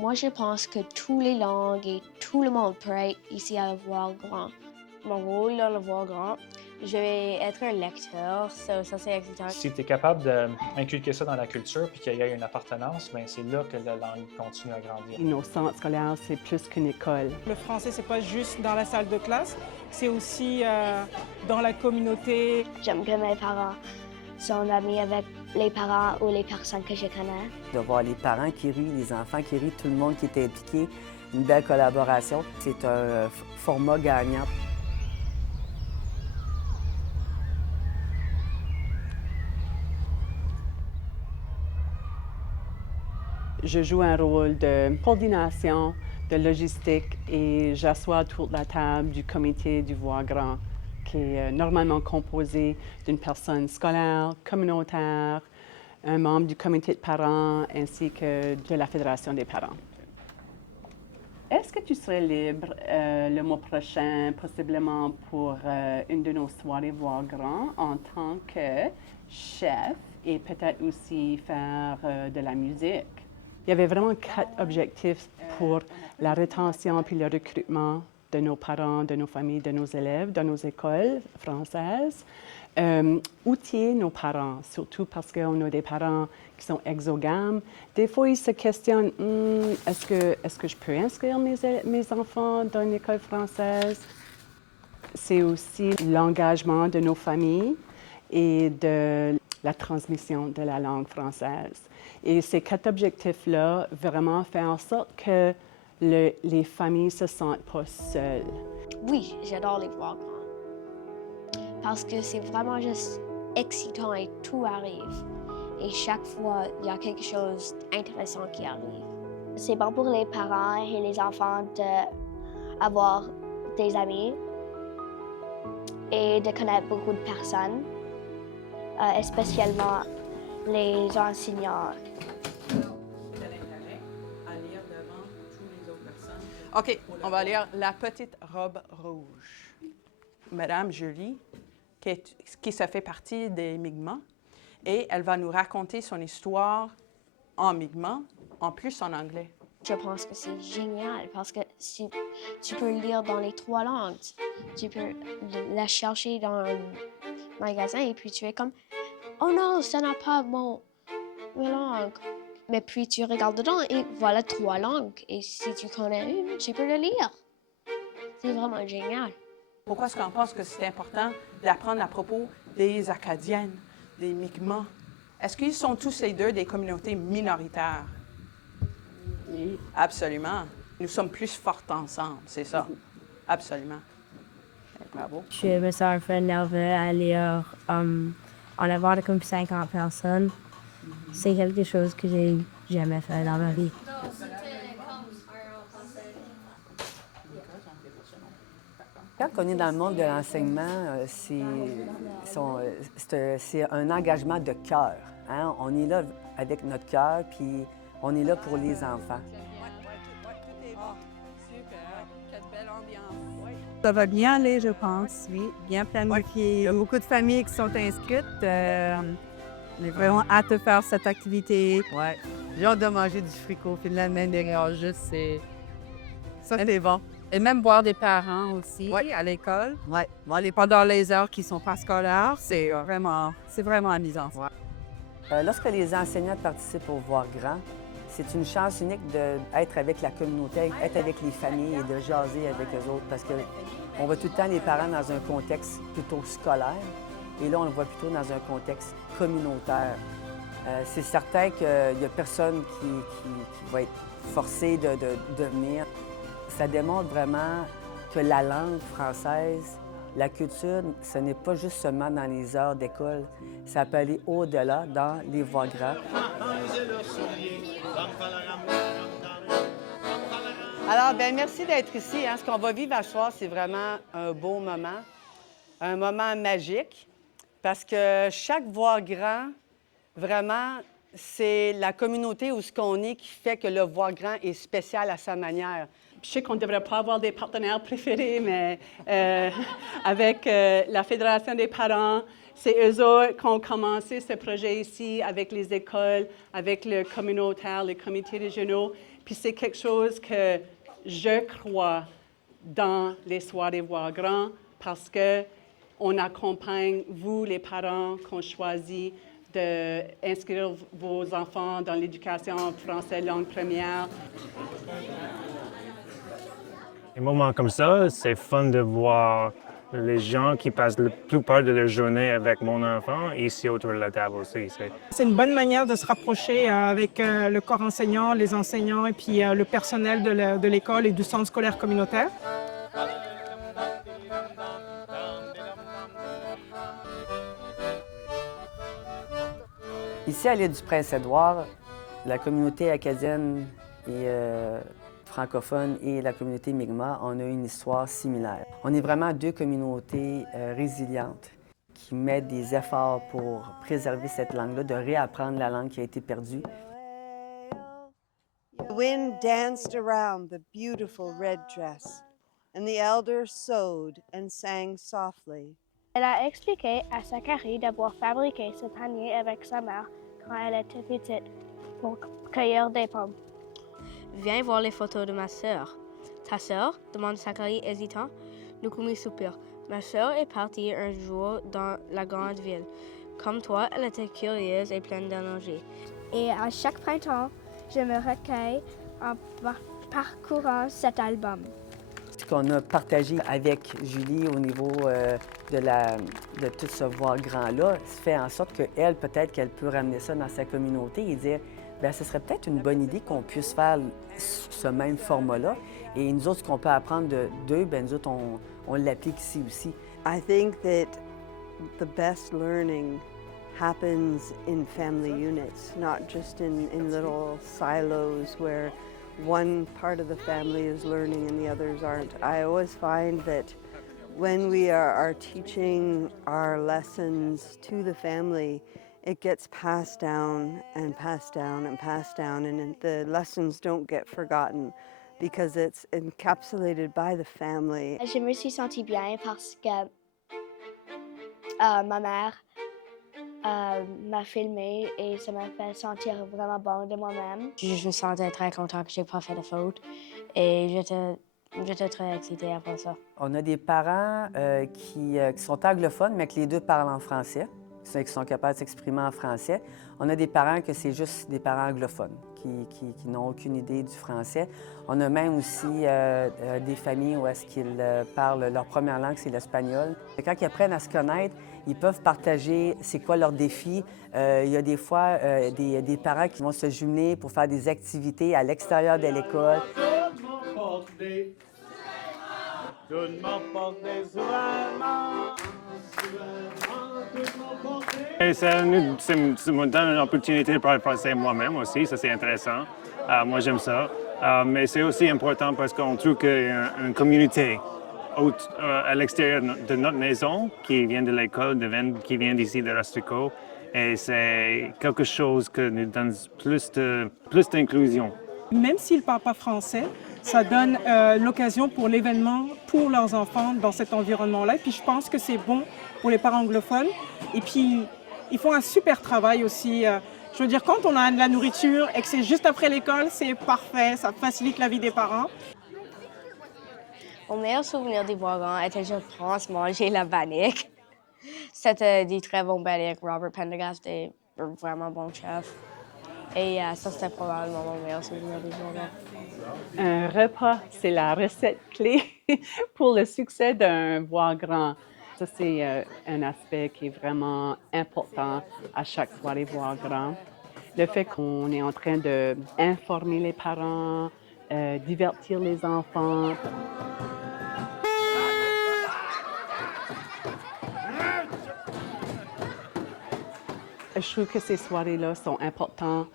Moi, je pense que toutes les langues et tout le monde peut être ici à Le Voir Grand. Mon rôle dans Le Voir Grand, je vais être un lecteur, ça c'est excitant. Si tu es capable d'inculquer ça dans la culture puis qu'il y ait une appartenance, bien, c'est là que la langue continue à grandir. Nos centres scolaires, c'est plus qu'une école. Le français, c'est pas juste dans la salle de classe, c'est aussi dans la communauté. J'aime que mes parents sont amis avec les parents ou les personnes que je connais. De voir les parents qui rient, les enfants qui rient, tout le monde qui est impliqué, une belle collaboration. C'est un format gagnant. Je joue un rôle de coordination, de logistique et j'assois toute la table du comité du Voir Grand, qui est normalement composé d'une personne scolaire, communautaire, un membre du comité de parents ainsi que de la Fédération des parents. Est-ce que tu serais libre le mois prochain, possiblement pour une de nos soirées Voir Grand en tant que chef et peut-être aussi faire de la musique? Il y avait vraiment 4 objectifs pour la rétention puis le recrutement de nos parents, de nos familles, de nos élèves dans nos écoles françaises. Outiller nos parents, surtout parce qu'on a des parents qui sont exogames. Des fois, ils se questionnent, est-ce que je peux inscrire mes enfants dans une école française? C'est aussi l'engagement de nos familles et de la transmission de la langue française. Et ces 4 objectifs-là, vraiment faire en sorte que les familles ne se sentent pas seules. Oui, j'adore les Voir Grands. Parce que c'est vraiment juste excitant et tout arrive. Et chaque fois, il y a quelque chose d'intéressant qui arrive. C'est bon pour les parents et les enfants d'avoir des amis et de connaître beaucoup de personnes, spécialement les enseignants. OK, on va lire La petite robe rouge. Madame Julie, qui se fait partie des Mi'kmaq, et elle va nous raconter son histoire en Mi'kmaq, en plus en anglais. Je pense que c'est génial parce que si tu peux lire dans les 3 langues, tu peux la chercher dans un magasin et puis tu es comme « Oh non, ça n'a pas ma langue ». Mais puis tu regardes dedans et voilà 3 langues. Et si tu connais une, tu peux le lire. C'est vraiment génial. Pourquoi est-ce qu'on pense que c'est important d'apprendre à propos des Acadiennes, des Mi'kmaq? Est-ce qu'ils sont tous les deux des communautés minoritaires? Oui. Absolument. Nous sommes plus fortes ensemble, c'est ça. Absolument. Bravo. Je me sens un peu nerveux à lire en avoir de comme 50 personnes. C'est quelque chose que j'ai jamais fait dans ma vie. Quand on est dans le monde de l'enseignement, c'est un engagement de cœur. Hein? On est là avec notre cœur, puis on est là pour les enfants. Ça va bien aller, je pense, oui, bien planifié. Il y a beaucoup de familles qui sont inscrites. On est vraiment hâte de faire cette activité. Ouais. J'ai hâte de manger du fricot, puis de la main derrière juste, ça, c'est bon. Et même voir des parents aussi à l'école. Ouais. Pendant les heures qui ne sont pas scolaires, c'est vraiment amusant. Ouais. Lorsque les enseignants participent au Voir Grand, c'est une chance unique d'être avec la communauté, être avec les familles et de jaser avec eux autres parce qu'on voit tout le temps les parents dans un contexte plutôt scolaire et là, on le voit plutôt dans un contexte communautaire. C'est certain qu'il n'y a personne qui va être forcé de venir. Ça démontre vraiment que la langue française, la culture, ce n'est pas juste seulement dans les heures d'école. Ça peut aller au-delà, dans les Voir Grands. Alors, bien, merci d'être ici. Hein. Ce qu'on va vivre à ce soir, c'est vraiment un beau moment, un moment magique, parce que chaque Voir Grand, vraiment, c'est la communauté où ce qu'on est qui fait que le Voir Grand est spécial à sa manière. Je sais qu'on ne devrait pas avoir des partenaires préférés, mais avec la Fédération des parents, C'est eux autres qui ont commencé ce projet ici avec les écoles, avec le communautaire, les comités régionaux. Puis c'est quelque chose que je crois dans les soirées Voir Grand parce qu'on accompagne, vous, les parents, qu'on choisit d'inscrire vos enfants dans l'éducation français langue première. Des moments comme ça, c'est fun de voir les gens qui passent la plupart de leur journée avec mon enfant ici autour de la table aussi. C'est une bonne manière de se rapprocher avec le corps enseignant, les enseignants et puis le personnel de l'école et du centre scolaire communautaire. Ici, à l'île du Prince-Édouard, la communauté acadienne et francophone et la communauté Mi'kmaq, on a une histoire similaire. On est vraiment deux communautés résilientes qui mettent des efforts pour préserver cette langue-là, de réapprendre la langue qui a été perdue. The wind danced around the beautiful red dress, and the elders sewed and sang softly. Elle a expliqué à Zachary d'avoir fabriqué ce panier avec sa mère quand elle était petite pour cueillir des pommes. Viens voir les photos de ma sœur. Ta sœur? Demande Zachary hésitant. Lukumi soupire. Ma sœur est partie un jour dans la grande ville. Comme toi, elle était curieuse et pleine d'énergie. Et à chaque printemps, je me recueille en parcourant cet album. Ce qu'on a partagé avec Julie au niveau de tout ce Voir Grand-là fait en sorte qu'elle, peut-être qu'elle peut ramener ça dans sa communauté et dire, bien, ce serait peut-être une bonne idée qu'on puisse faire ce même format-là. Et nous autres, ce qu'on peut apprendre d'eux, bien, nous autres, on l'applique ici aussi. I think that the best learning happens in family units, not just in little silos where one part of the family is learning and the others aren't. I always find that when we are teaching our lessons to the family, it gets passed down and passed down and passed down, and the lessons don't get forgotten because it's encapsulated by the family. Je me suis sentie bien parce que ma mère m'a filmée et ça m'a fait sentir vraiment bon de moi-même. Je me sentais très contente que j'ai pas fait de faute et j'étais très excitée après ça. On a des parents qui sont anglophones, mais que les deux parlent en français, qui sont capables de s'exprimer en français. On a des parents que c'est juste des parents anglophones qui n'ont aucune idée du français. On a même aussi des familles où est-ce qu'ils parlent, leur première langue, c'est l'espagnol. Quand ils apprennent à se connaître, ils peuvent partager c'est quoi leurs défis. Il y a des fois des parents qui vont se jumeler pour faire des activités à l'extérieur de l'école. Et ça me donne une opportunité de parler français moi-même aussi, ça c'est intéressant. Moi j'aime ça. Mais c'est aussi important parce qu'on trouve qu'il y a une communauté à l'extérieur de notre maison qui vient de l'école, qui vient d'ici de Rastrico. Et c'est quelque chose qui nous donne plus d'inclusion. Même s'ils ne parlent pas français, ça donne l'occasion pour l'événement pour leurs enfants dans cet environnement-là. Et puis je pense que c'est bon pour les parents anglophones. Et puis ils font un super travail aussi. Je veux dire, quand on a de la nourriture et que c'est juste après l'école, c'est parfait, ça facilite la vie des parents. Mon meilleur souvenir des Voir Grand était, je pense, manger la bannique. C'était des très bons banniques. Robert Pendergast est un vraiment bon chef. Et ça, c'était probablement mon meilleur souvenir des Voir Grand. Un repas, c'est la recette clé pour le succès d'un Voir Grand. Ça, c'est un aspect qui est vraiment important à chaque soirée Voir Grand. Le fait qu'on est en train d'informer les parents, divertir les enfants. Je trouve que ces soirées-là sont importantes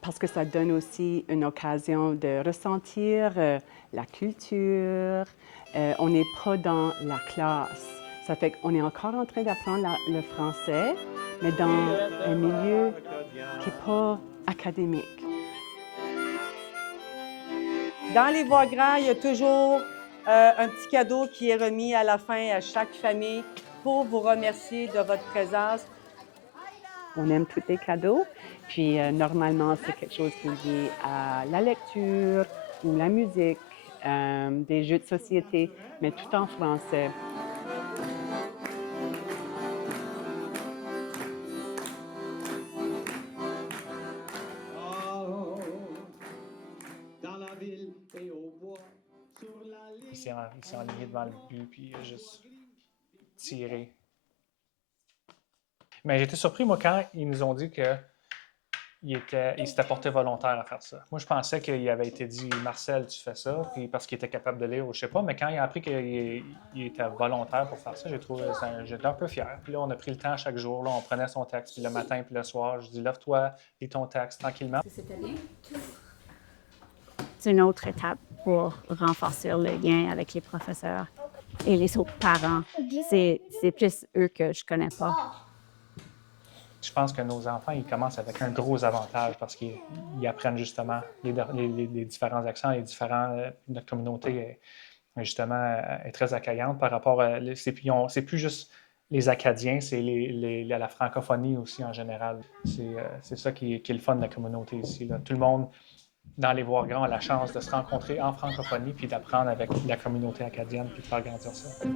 parce que ça donne aussi une occasion de ressentir la culture. On n'est pas dans la classe. Ça fait qu'on est encore en train d'apprendre le français, mais dans un milieu qui n'est pas académique. Dans les Voir Grands, il y a toujours un petit cadeau qui est remis à la fin à chaque famille pour vous remercier de votre présence. On aime tous les cadeaux. Puis normalement, c'est quelque chose qui est lié à la lecture ou la musique, des jeux de société, mais tout en français. Il s'est enligné devant le but, puis il a juste tiré. Mais j'étais surpris, moi, quand ils nous ont dit qu'il s'était porté volontaire à faire ça. Moi, je pensais qu'il avait été dit « Marcel, tu fais ça », puis parce qu'il était capable de lire ou je sais pas, mais quand il a appris qu'il était volontaire pour faire ça, j'étais un peu fier. Puis là, on a pris le temps chaque jour, là, on prenait son texte, puis le matin puis le soir, je dis « Lève-toi, lis ton texte tranquillement ». C'est une autre étape pour renforcer le lien avec les professeurs et les autres parents. C'est plus eux que je connais pas. Je pense que nos enfants, ils commencent avec un gros avantage parce qu'ils apprennent justement les différents accents, notre communauté justement est très accueillante par rapport à... C'est plus juste les Acadiens, c'est la francophonie aussi en général. C'est ça qui est le fun de la communauté ici, là. Tout le monde, dans les Voir Grands, a la chance de se rencontrer en francophonie puis d'apprendre avec la communauté acadienne puis de faire grandir ça.